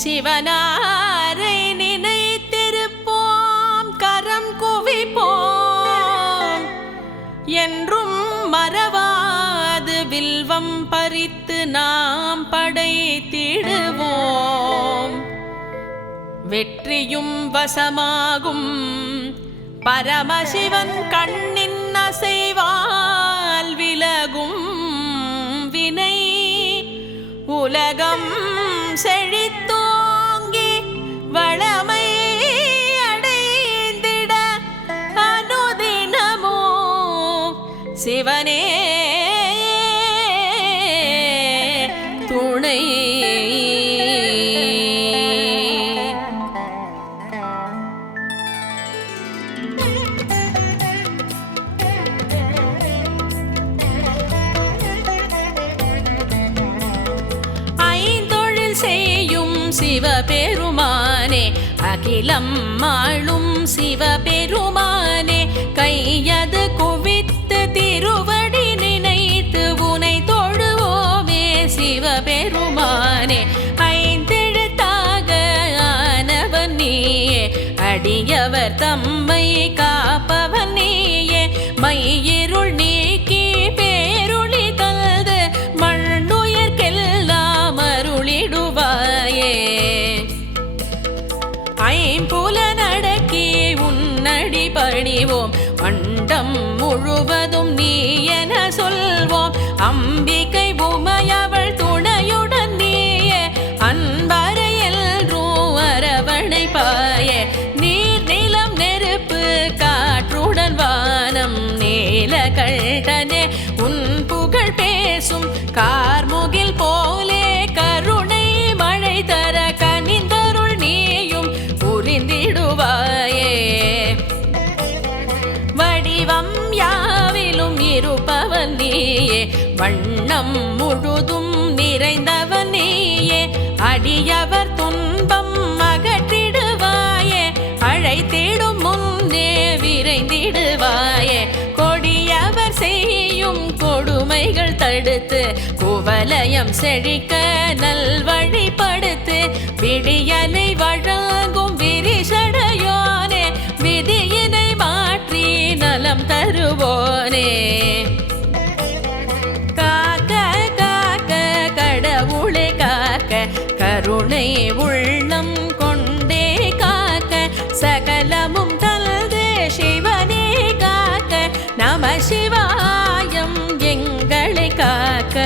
சிவனாரை நினைத்திருப்போம், கரம் குவிப்போம், என்றும் மறவாது வில்வம் பறித்து நாம் படைத்திடுவோம். வெற்றியும் வசமாகும் பரமசிவன் கண்ணின் அசைவால் விலகும் வினை. உலகம் செழித்தோங்கி வளமை அடைந்திட அனுதினமோ சிவனே துணை. சிவபெருமானே அகிலம் ஆளும் சிவபெருமானே, கையது குவித்து திருவடி நினைத்து உனை தொழுவோமே சிவபெருமானே. ஐந்தெழுத்தாக ஆனவன் நீயே, அடியவர் தம்மை காப்பவன் நீயே. மையிருள் நீக்கி பேருளி தந்து மண்ணுயர்க்கெல்லாம் அருளிடுவாயே. ஐம்புலனடக்கி உன்னடி பணிவோம், அண்டம் முழுவதும் நீ என சொல்வோம். அம்பிகை உமையவள் துணையுடன் நீயே, அன்பரை எல்லும் அரவணைப்பாயே. நீர் நிலம் நெருப்பு காற்றுடன் வானம் நீலகண்டனே, உன் புகழ் பேசும் கார்முகில் போலே கருணை மழை தர கனிந்தருள் நீயும் புரிந்திடுவாயே. வடிவம் யாவிலும் இருப்பவன் நீயே, வண்ணம் முழுதும் நிறைந்தவன் நீயே. அடியவர் துன்பம் அகற்றிடுவாயே, அழைத்திடும் முன்னே விரைந்திடுவாயே. கொடியவர் செய்யும் கொடுமைகள் தடுத்து குவலயம் செழிக்க நல்வழிப்படுத்து. விடியலை வழங்கும் விரிசடையோனே, விதியினை மாற்றி நலம் தருவோனே. காக்க காக்க கடவுளே காக்க, கருணை உள்ளம் கொண்டே காக்க. சகலமும் தல்தே சிவனே காக்க, நம சிவாயம் எங்களை காக்க.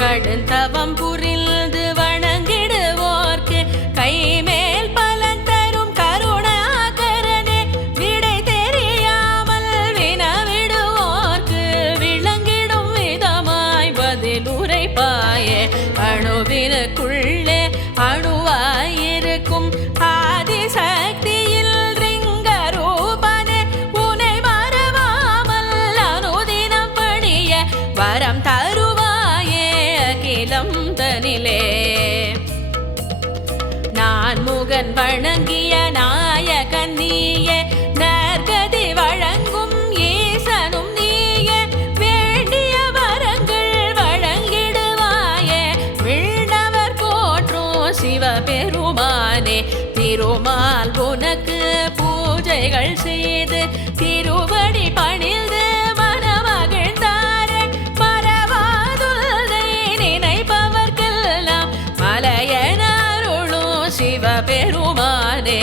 கடுந்தவம் புரிந்து வணங்கிடுவோர்க்கு கைமேல் பலன் தரும் கருணாகரனே. விடை தெரியாமல் வினவிடுவோர்க்கு விளங்கிடும் விதமாய் பதில் உரைப்பாயே. அணுவினுக்குள்ளே அணுவாயிருக்கும் ஆதிசக்தியில் ரிங்கரூபனே, உனை மறவாமல் அனுதினம் பணிய வரம் தருவாயே அகிலம் தனிலே. நான் முகன் வணங்கிய நாயகன் நீயே, நற்கதி வழங்கும் ஈசனும் நீயே. வேண்டிய வரங்கள் வழங்கிடுவாயே, விண்ணவர் போற்றும் சிவபெருமானே. திருமால் உனக்கு பூஜைகள் செய்து திருவடி பணிந்து மனமகிழ்ந்தாரே. மறவாதுதை நினைப்பவர்க்கெல்லாம் மலையன அருளும் சிவபெருமானே.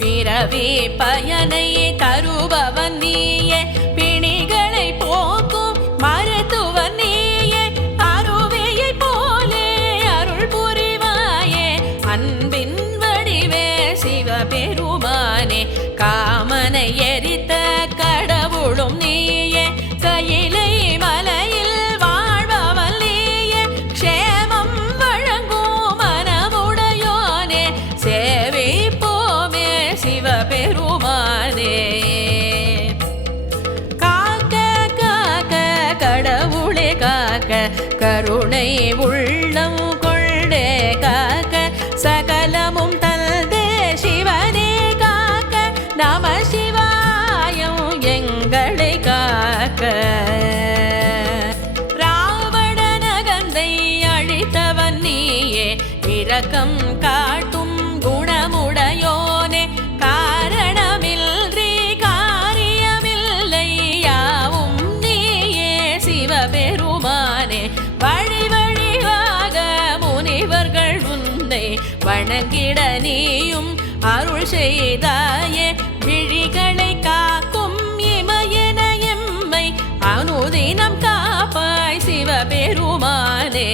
பிறவி பயனை தருபவன் நீயே, பிணிகளை போக்கும் மருத்துவன் நீயே. அருவியை போலே அருள் புரிவாயே, அன்பின் வடிவே சிவபெருமானே. காமனை எரித்த கடவுளும் நீயே, கையிலை மலையில் வாழ்பவன் நீயே. க்ஷேமம் வழங்கும் மனமுடையோனே, சேவிப்போமே சிவபெருமானே. அருள் செய்தாயே விழிகளை காக்கும் இமயன எம்மை அனுதினம் காப்பாய் சிவபெருமானே.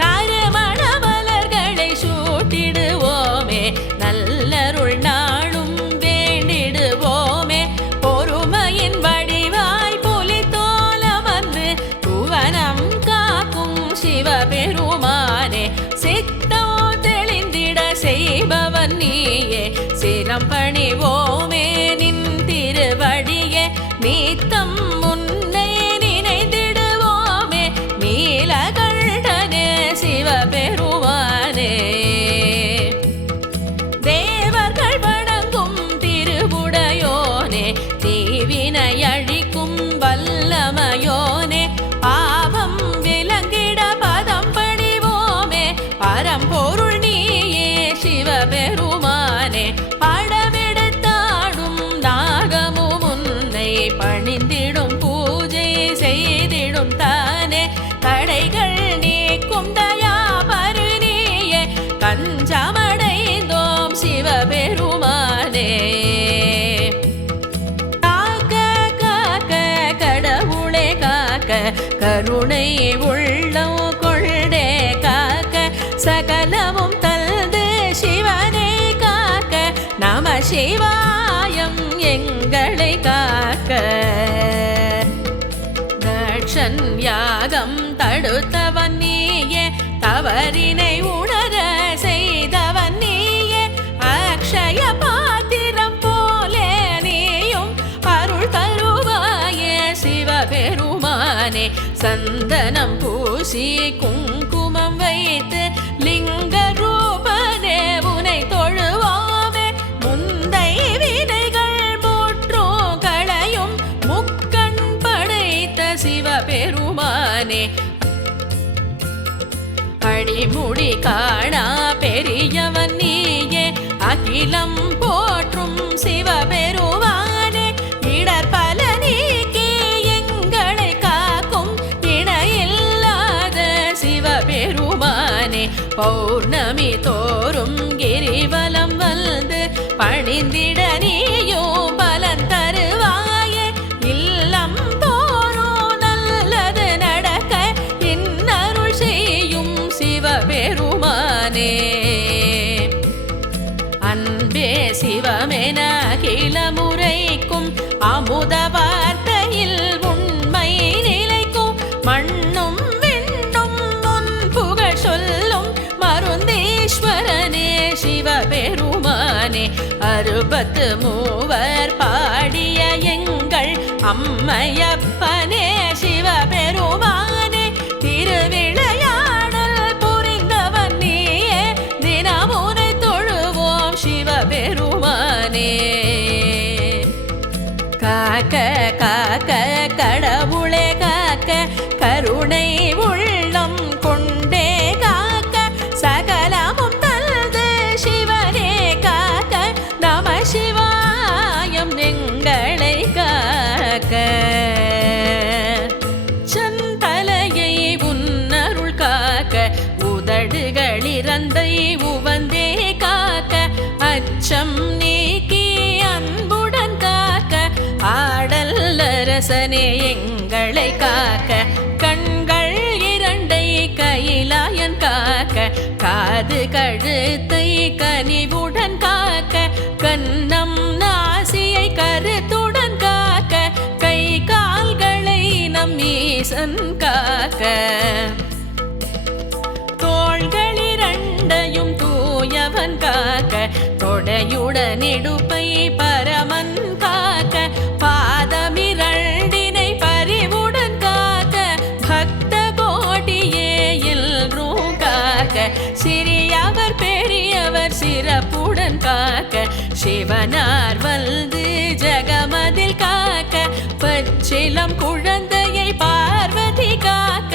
நறுமண மலர்களை சூட்டிடுவோமே நல்லருள் நாளும் வேண்டிடுவோமே. பொறுமையின் வடிவாய் புலித்தோலம் வந்து புவனம் காக்கும் சிவபெருமானே. சித்தோ தெளிந்திட செய்பவன் நீயே சிரம் பணிவோமே நின் திருவடியே. நீத்தம் முன்னை நினைந்திடுவோமே நீலகண்டனே சிவபெருமானே. தேவர்கள் வணங்கும் திருவுடையோனே தீவினை அழிக்கும் வல்லமையோனே. பாவம் விலங்கிட பதம் பணிவோமே பரம்பொருள் நீயே சிவபெருமானே. படமெடுத்தாடும் நாகமும் உன்னை பணிந்திடும் பூஜை செய்திடும் தானே. தடைகள் நீக்கும் தயாபரு நீயே கஞ்சமடைந்தோம் சிவபெருமானே. காக்க காக்க கடவுளே காக்க கருணை உள்ளம் கொண்டே காக்க சகலமும் தல்து சிவனே காக்க நம சிவாயம் எங்களை காக்க. தட்சன் யாகம் தடுத்தவன் நீயே தவறினை உணர செய்தவன் நீயே. அக்ஷய பாத்திரம் போலே நீயும் அருள் தருவாயே சிவபெருமானே. சந்தனம் பூசி குங்குமம் வைத்து லிங்க ரூபனே உனை தொழுவோமே. முந்தை வினைகள் முற்றும் களையும் முக்கண் படைத்த சிவபெருமானே. அடிமுடி காணா பெரியவன் நீயே அகிலம் போற்றும் சிவபெருமானே. இடர்பல நீக்கி எங்களை காக்கும் இணையில்லாத சிவபெருமானே. பௌர்ணமி தோறும் கிரிவலம் வந்து பணிந்திட நீயும் பலன் தருவாயே. இல்லம் தோறும் நல்லது நடக்க இன்னருள் செய்யும் சிவபெருமானே. அன்பே சிவமென அகில முறைக்கும் அமுத வார்த்தையில் உண்மை நிலைக்கும். மண்ணும் விண்ணும் முன் புகழ் சொல்லும் மருந்தீஸ்வரனே சிவபெருமானே. 63 பாடிய எங்கள் அம்மையப்பனே சிவபெருமானே. திருவிளையாடல் புரிந்தவன் நீயே தினமுனை தொழுவோம் சிவபெருமானே. காக்க காக்க கடவுளே காக்க கருணை உள்ளம் கொண்டே காக்க சகலமும் தல்து சிவனே காக்க நம சிவாயம் எங்களை காக்க. சந்தலையை உன்னருள் காக்க உதடுகளிறந்தை உவந்தே காக்க. அச்சம் நீக்கி அன்புடன் காக்க ஆடல் அரசனே எங்களை காக்க. கண்கள் இரண்டை கையிலாயன் காக்க காது கழுத்தை கனிவுடன் காக்க. கன்னம் நாசியை கருத்துடன் காக்க கை கால்களை நம் ஈசன் காக்க. தோள்களிரண்டையும் தூயவன் காக்க தொடையுடன் இடுப்பை பரமன் காக்க. பாதமிரண்டினை பரிவுடன் காக்க பக்த கோடியே எல்லோரும் காக்க. சிறியவர் பெரியவர் சிறப்புடன் காக்க சிவனார் வந்து ஜகமதில் காக்க. பச்சிலம் குழந்தையை பார்வதி காக்க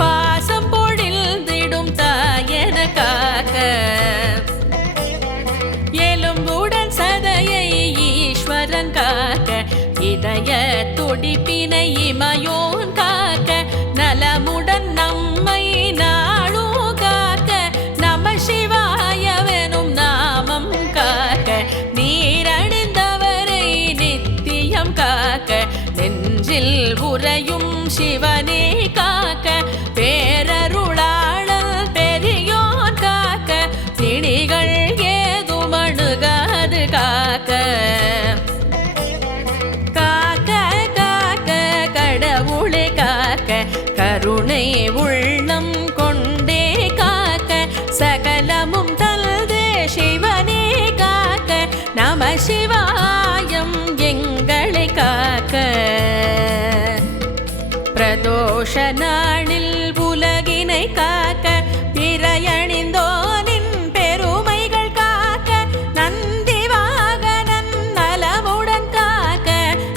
பாசம் பொழிந்திடும் தாயன காக்க. எலும்புடன் சதையை ஈஸ்வரன் காக்க இதய துடிப்பினை இமையோன் காக்க. நலமுடன் நம்மை நாளும் காக்க நம சிவாயவெனும் நாம் சிவனே காக்க பேரருளாளல் பெரியோன் காக்க பிணிகள் ஏதுமணுகாது காக்க காக்க காக்க கடவுளே காக்க கருணை உள்ளம் கொண்டே காக்க சகலமும் தல்தே சிவனே காக்க நம சிவாயம் எங்களை காக்க பிரதோஷ நாளில் உலகினை காக்க பிறையணிந்தோனின் பெருமைகள் காக்க நந்தி வாகனன் நலமுடன் காக்க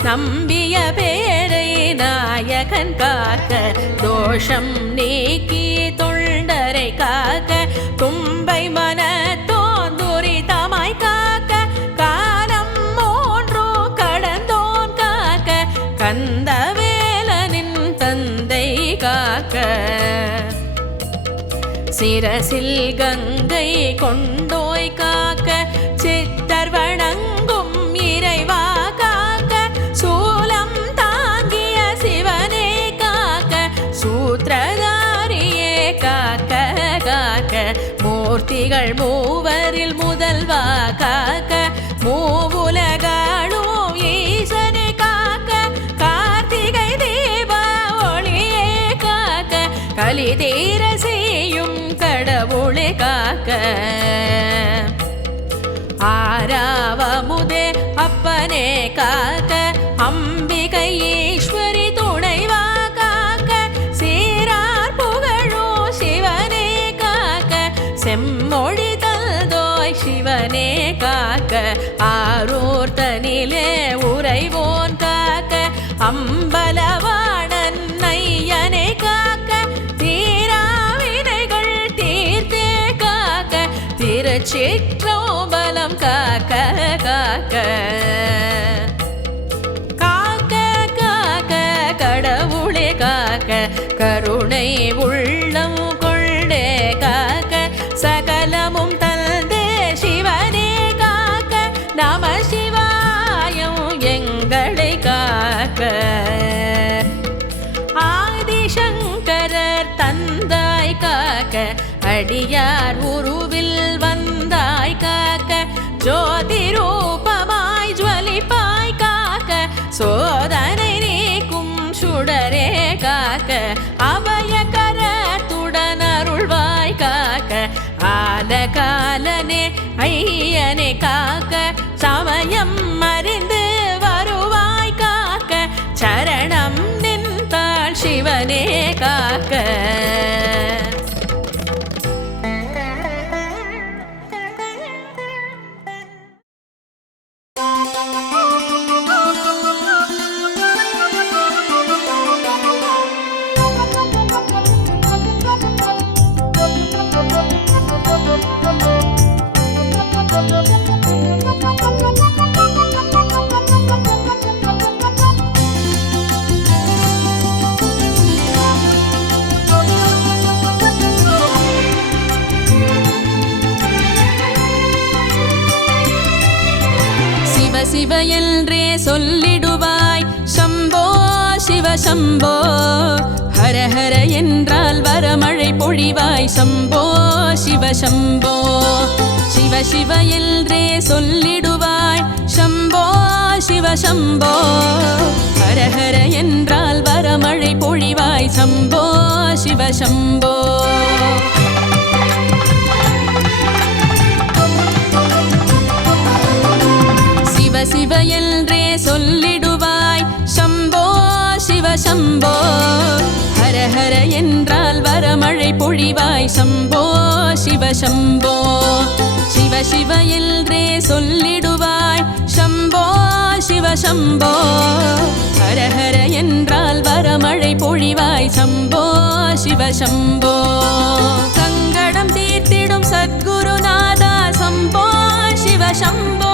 நம்பிய பேரை நாயகன் காக்க தோஷம் நீக்கி தொண்டரை காக்க தும்பை மனத்தோன் துரிதமாய் காக்க காலம் மூன்று கடந்தோன் காக்க கந்தவேலனின் தந்தை காக்க சிரசில் கங்கை கொண்டோய் காக்க சித்தர் வணங்கும் இறைவா காக்க சூலம் தாங்கிய சிவனே காக்க சூத்திரதாரியே காக்க காக்க மூர்த்திகள் மூவரில் முதல்வா காக்க மூவுலகாளும் ஈசனே காக்க கார்த்திகை தீப ஒளியே காக்க கலி தீர செய்யும் கடவுளே காக்க ஆராவமுதே அப்பனே காக்க அம்பிகை ஈஸ்வரி துணைவா காக்க சீரார் புகழோ சிவனே காக்க செம்மொழி தல்தோய் சிவனே காக்க ஆரூர் தனிலே உறைவோன் காக்க அம்பலவாணன் ஐயனே காக்க தீராவினைகள் தீர்த்தே காக்க திருச்சிற்றம்பலம் காக்க காக்க காக்க காக்க கடவுளே காக்க கருணை உள்ளம் கொண்டே காக்க சகலமும் தல்தே சிவனே காக்க நம சிவாயம் எங்களை காக்க ஆதிசங்கரர் தந்தாய் காக்க அடியார் உருவில் வந்தாய் காக்க ஜோதி ரூபமாய் ஜுவலிப்பாய் காக்க சோதனை நீக்கும் சுடரே காக்க அபயகரத்துடன் அருள்வாய் காக்க ஆலகாலனே ஐயனே காக்க சமயம் அறிந்து வருவாய் காக்க சரணம் நின்றாள் சிவனே காக்க சிவ என்றே சொல்லிடுவாய் சம்போ சிவ சம்போ ஹர ஹர என்றால் வரமழை பொழிவாய் சம்போ சிவ சம்போ சிவ சிவ என்றே சொல்லிடுவாய் சம்போ சிவ சம்போ ஹர ஹர என்றால் வரமழை பொழிவாய் சம்போ சிவ சம்போ சிவ என்றே சொல்லிடுவாய் சம்போ சிவ சம்போ ஹர ஹர என்றால் வரமழை பொழிவாய் சம்போ சிவ சம்போ சிவ சிவ என்றே சொல்லிடுவாய் சம்போ சிவ சம்போ ஹர ஹர என்றால் வரமழை பொழிவாய் சம்போ சிவ சம்போ சங்கடம் தீர்த்திடும் சத்குருநாதா சம்போ சிவ சம்போ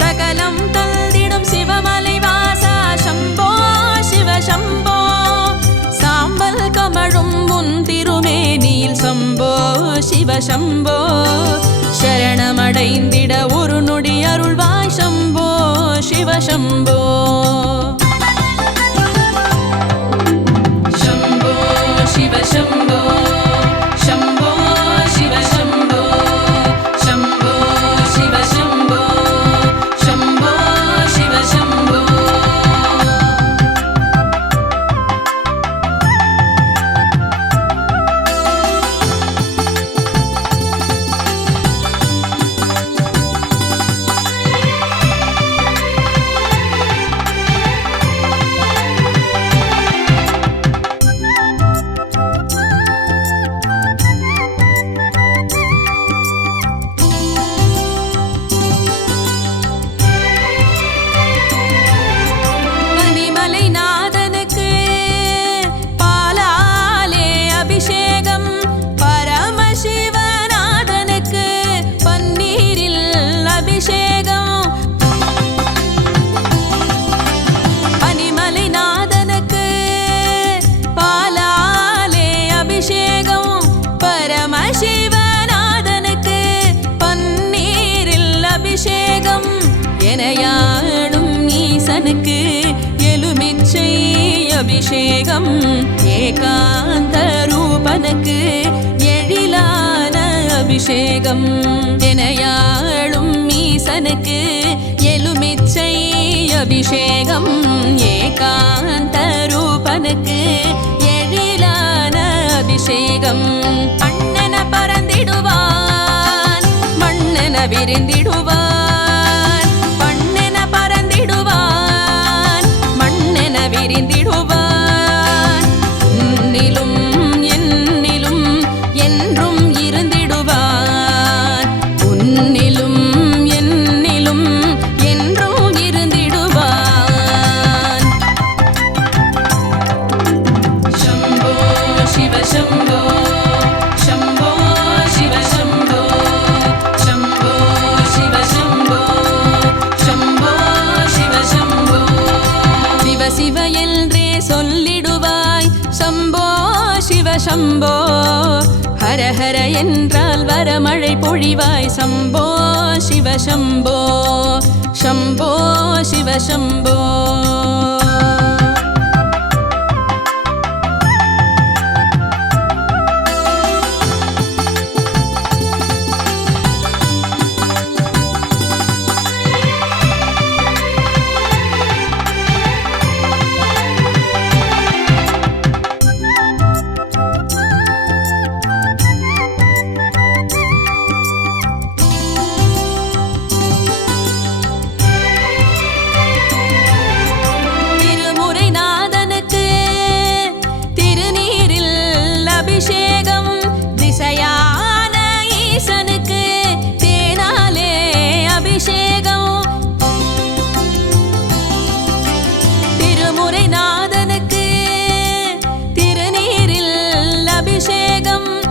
சகலம் தந்திடும் சிவமலை வாசா சம்போ சிவ சம்போ சாம்பல் கமழும் உன் திருமேனியில் சம்போ சிவ சம்போ சரணமடைந்திட ஒரு நொடி அருள்வாய் சம்போ சிவ சம்போ ஈசனுக்கு எலுமிச்சை அபிஷேகம் ஏகாந்த ரூபனுக்கு எழிலான அபிஷேகம் எனையாளும் ஈசனுக்கு எலுமிச்சை அபிஷேகம் ஏகாந்த ரூபனுக்கு எழிலான அபிஷேகம் அண்ணன பறந்திடுவான் மண்ணென விரிந்திடுவான் பண்ணென பறந்திடுவான் மண்ணென விரிந்திடுவான் உன்னிலும் என்னிலும் என்றும் இருந்திடுவான் உன்னிலும் என்னிலும் என்றும் இருந்திடுவான் சம்போ சிவ சம்போ சம்போ சிவ சம்போ சம்போ சிவ சம்போ சம்போ சிவ சம்போ சிவ சிவ என்றே சொல்லிடுவாய் சம்போ சிவ சம்போ ஹர ஹர என்றால் வரமழை பொழிவாய் சம்போ சிவ சம்போ சம்போ சிவ சம்போ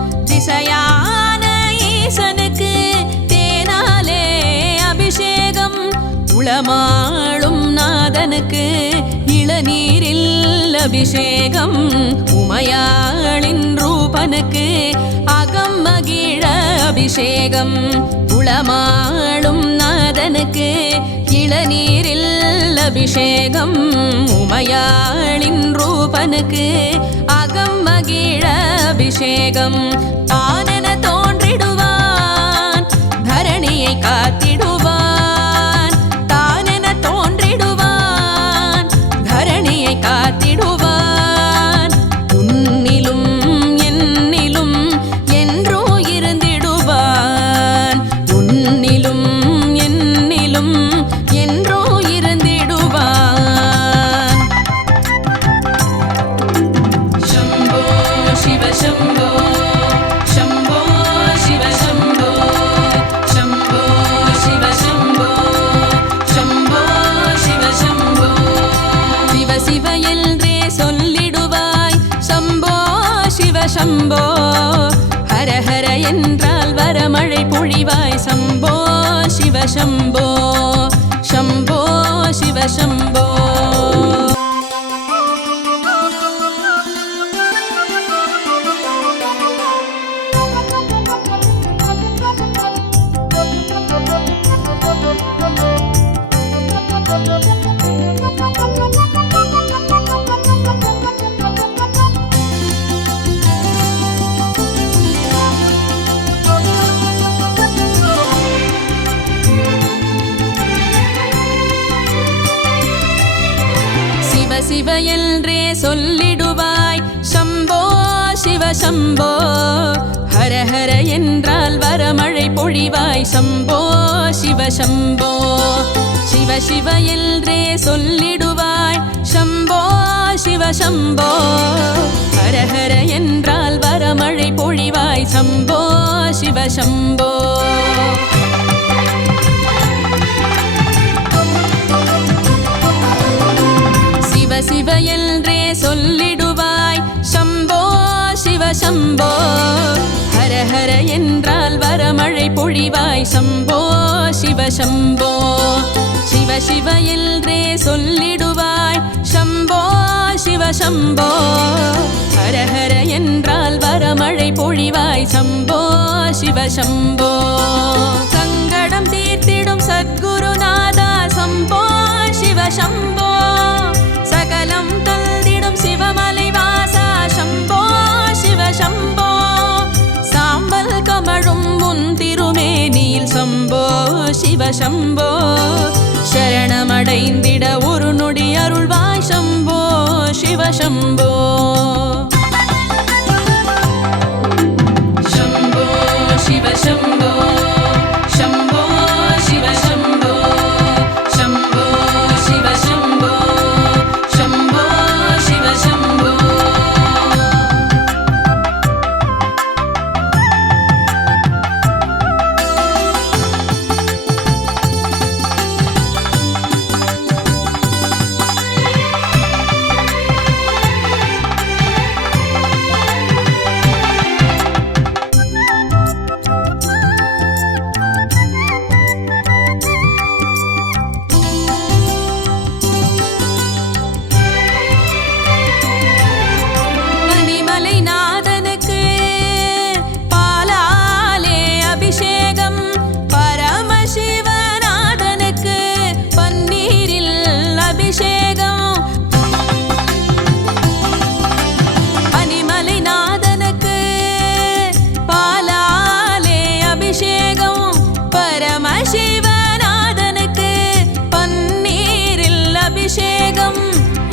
திசையான ஈசனுக்கு தேனாலே அபிஷேகம் உளமாளும் நாதனுக்கு இளநீரில் அபிஷேகம் உமையாளின் ரூபனுக்கு அகம் மகிழ அபிஷேகம் உளமாளும் நாதனுக்கு இளநீரில் அபிஷேகம் உமையாளின் ரூபனுக்கு அகம் மகிழ அபிஷேகம் தானென தோன்றிடுவான் தரணியை காத்திடுவான் தானென தோன்றிடுவான் தரணியை காத்திடுவான் உன்னிலும் என்னிலும் என்றோ இருந்திடுவான் உன்னிலும் என்னிலும் என்றோ இருந்திடுவான் சம்போ சிவ சம்போ சம்போ சிவ சம்போ சம்போ சிவ சம்போ சம்போ சிவ சம்போ சிவ சிவ என்றே சொல்லிடுவாய் சம்போ சிவ சம்போ ஹர ஹர என்றால் வரமழை பொழிவாய் சம்போ சிவ சம்போ சம்போ சிவ சம்போ சிவ என்றே சொல்லிடுவாய் சம்போ சிவ சம்போ ஹர ஹர என்றால் வரமழை பொழிவாய் சம்போ சிவ சம்போ சிவ சிவ என்றே சொல்லிடுவாய் சம்போ சிவ சம்போ ஹர ஹர என்றால் வரமழை பொழிவாய் சம்போ சிவ சம்போ சிவ என்றே சொல்லிடுவாய் சம்போ சிவ சம்போ ஹர ஹர என்றால் வரமழை பொழிவாய் சம்போ சிவ சம்போ சிவ சிவ என்றே சொல்லிடுவாய் சம்போ சிவ சம்போ ஹர ஹர என்றால் வரமழை பொழிவாய் சம்போ சிவ சம்போ சங்கடம் தீர்த்திடும் சத்குருநாதா சம்போ சிவ சம்போ சம்போ சரணமடைந்திட ஒரு நொடி அருள்வாய் சம்போ சிவ சம்போ சம்போ சிவ சம்போ சம்போ சிவ சம்போ சம்போ சிவ சம்போ சம்போ சிவ சம்போ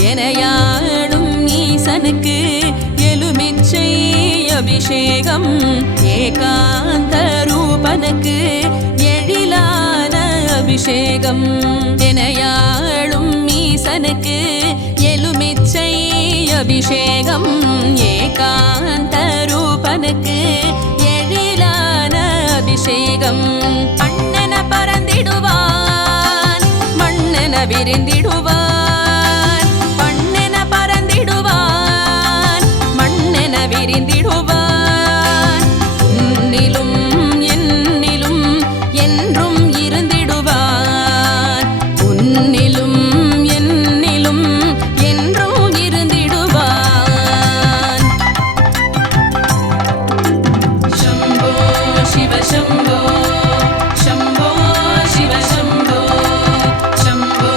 எனையாளும் ஈசனுக்கு எலுமிச்சை அபிஷேகம் ஏகாந்த ரூபனுக்கு எழிலான அபிஷேகம் எனையாளும் ஈசனுக்கு எலுமிச்சை அபிஷேகம் ஏகாந்த ரூபனுக்கு எழிலான அபிஷேகம் மண்ணென பறந்திடுவான் மண்ணென விரிந்திடுவான் விரிந்திடுவான் உன்னிலும் என்னிலும் என்றும் இருந்திடுவான் உன்னிலும் என்னிலும் என்றும் இருந்திடுவான் சம்போ சிவ சம்போ சம்போ சிவ சம்போ சம்போ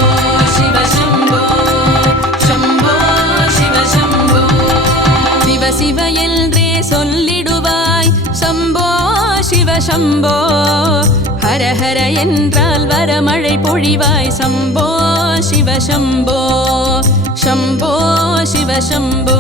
சிவ சம்போ சம்போ சிவ சம்போ சிவ சிவ என்றே சொல்லிடுவாய் சம்போ சிவ சம்போ ஹர ஹர என்றால் வரமழை பொழிவாய் சம்போ சிவ சம்போ சம்போ சிவ சம்போ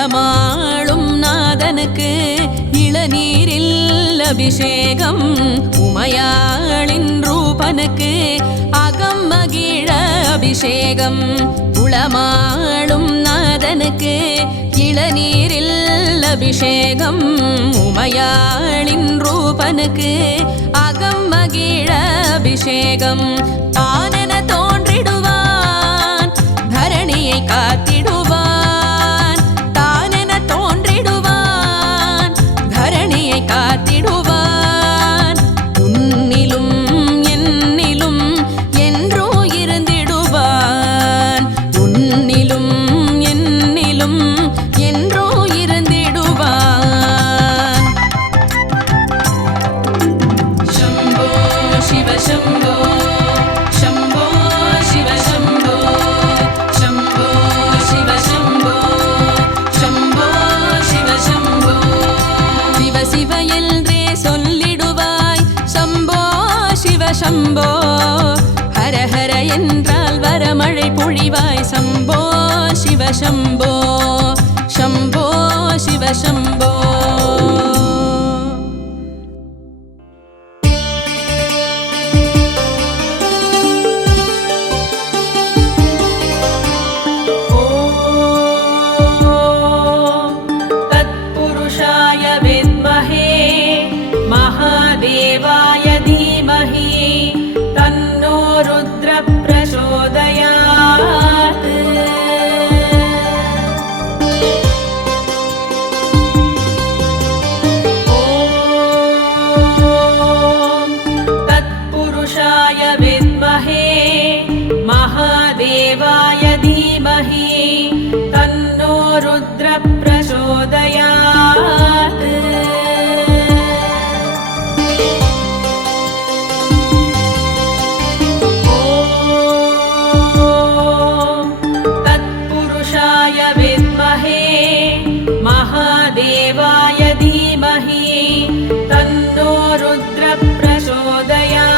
உளமாளும் நாதனுக்கு இளநீரில் அபிஷேகம் உமையாளின் ரூபனுக்கு அகம் மகிழ அபிஷேகம் உளமாளும் நாதனுக்கு இளநீரில் அபிஷேகம் உமையாளின் ரூபனுக்கு அகம் மகிழ அபிஷேகம் தானென தோன்றிடுவான் தரணியை காத்திடுவான் காத்திடுவான் உன்னிலும் என்னிலும் என்றோ இருந்திடுவான் உன்னிலும் என்னிலும் என்றோ இருந்திடுவான் சம்போ சிவ சம்போ சம்போ சிவ சம்போ சம்போ சிவ சம்போ சம்போ சிவ சம்போ சிவ சிவ என்றே சொல்லிடுவாய் சம்போ சிவ சம்போ ஹர ஹர என்றால் வரமழை பொழிவாய் சம்போ சிவ சம்போ சம்போ சிவ சம்போ धीमहि तन्नो रुद्र प्रचोदयात्। तत्पुरुषाय विद्महे महादेवाय धीमहि तन्नो रुद्र प्रचोदयात्।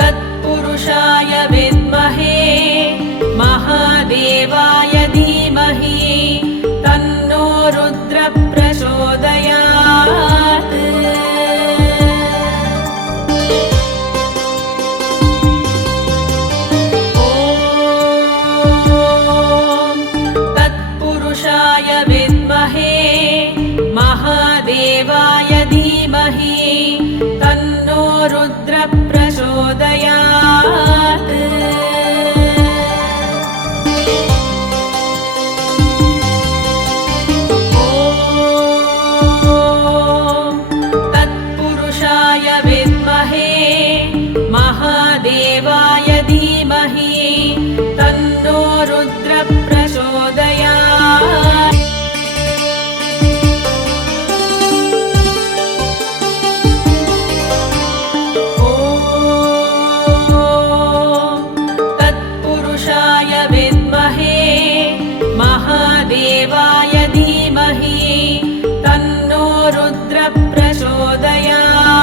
तत्पुरुषाय विद्महे महादेवाय धीमहि तन्नो रुद्र प्रचोदयात्। तत्पुरुषाय विद्महे महादेवाय धीमहि तन्नो रुद्र प्रचोदयात्। तत्पुरुषाय विद्महे महादेवाय धीमहि तन्नो रुद्र प्रचोदयात्। तत्पुरुषाय विद्महे महादेवाय धीमहि तन्नो रुद्र प्रचोदयात्।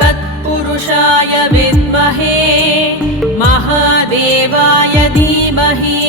तत्पुरुषाय विद्महे महादेवाय धीमहि